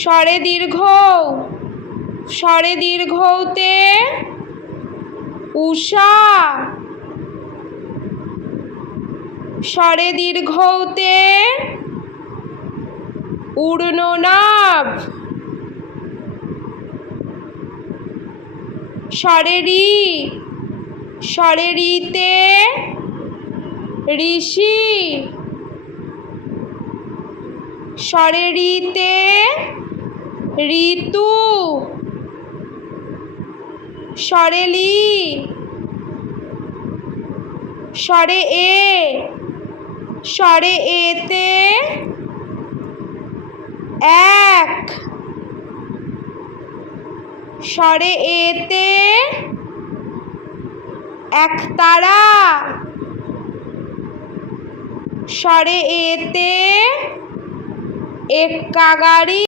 স্বরে দীর্ঘ, স্বরে দীর্ঘতে উষা, স্বরে দীর্ঘতে ঊর্ধ্বনাভ, স্বরে রি, স্বরে রিতে ঋষি, স্বরে রিতে ঋতু, স্বরে লি, স্বরে এ, স্বরে এতে এক, স্বরে এতে একতারা, স্বরে এতে এক্কাগাড়ি।